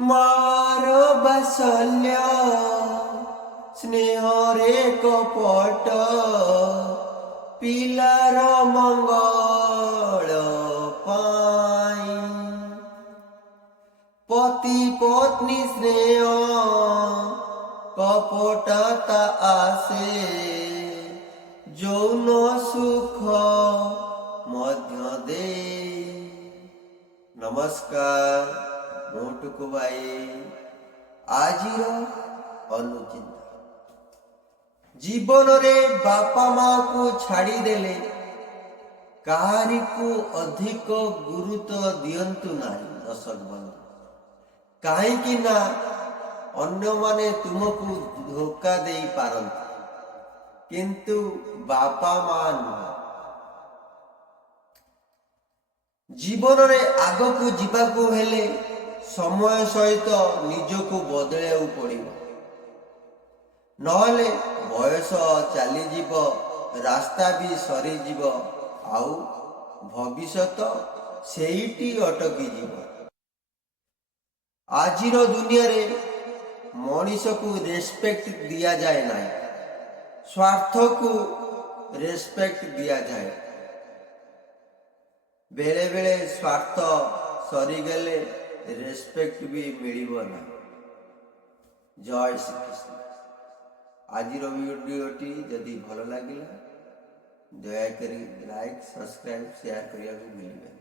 मारो बात्सल्य स्नेहरे कपट पिलार मंगल पाई पति पत्नी स्नेह कपटता आसे যৌন সুখ মধ্য দে। নমস্কার, ମୁଁ ଟୁକୁ ଭାଇ। ଆଜିର ଅନୁଚିନ୍ତା। ଜୀବନରେ ବାପା ମାଆକୁ ଛାଡ଼ିଦେଲେ କାହାରିକୁ ଅଧିକ ଗୁରୁତ୍ୱ ଦିଅନ୍ତୁ ନାହିଁ ଦର୍ଶକ ବନ୍ଧୁ। କାହିଁକି ନା ଅନ୍ୟମାନେ ତୁମକୁ ଧୋକା ଦେଇପାରନ୍ତି, କିନ୍ତୁ ବାପା ମା ନୁହେଁ। ଜୀବନରେ ଆଗକୁ ଯିବାକୁ ହେଲେ ସମୟ ସହିତ ନିଜକୁ ବଦଳାଇବାକୁ ପଡ଼ିବ, ନହେଲେ ବୟସ ଚାଲିଯିବ, ରାସ୍ତା ବି ସରିଯିବ, ଆଉ ଭବିଷ୍ୟତ ସେଇଠି ଅଟକିଯିବ। ଆଜିର ଦୁନିଆରେ ମଣିଷକୁ ରେସ୍ପେକ୍ଟ ଦିଆଯାଏ ନାହିଁ, ସ୍ୱାର୍ଥକୁ ରେସ୍ପେକ୍ଟ ଦିଆଯାଏ। ବେଳେ ବେଳେ ସ୍ୱାର୍ଥ ସରିଗଲେ ରେସ୍ପେକ୍ଟ ବି ମିଳିବ ନାହିଁ। ଜୟ ଶ୍ରୀକୃଷ୍ଣ। ଆଜିର ଭିଡ଼ିଓଟି ଯଦି ଭଲ ଲାଗିଲା ଦୟାକରି ଲାଇକ୍, ସବସ୍କ୍ରାଇବ୍, ସେୟାର କରିବାକୁ ଭୁଲିବେନି।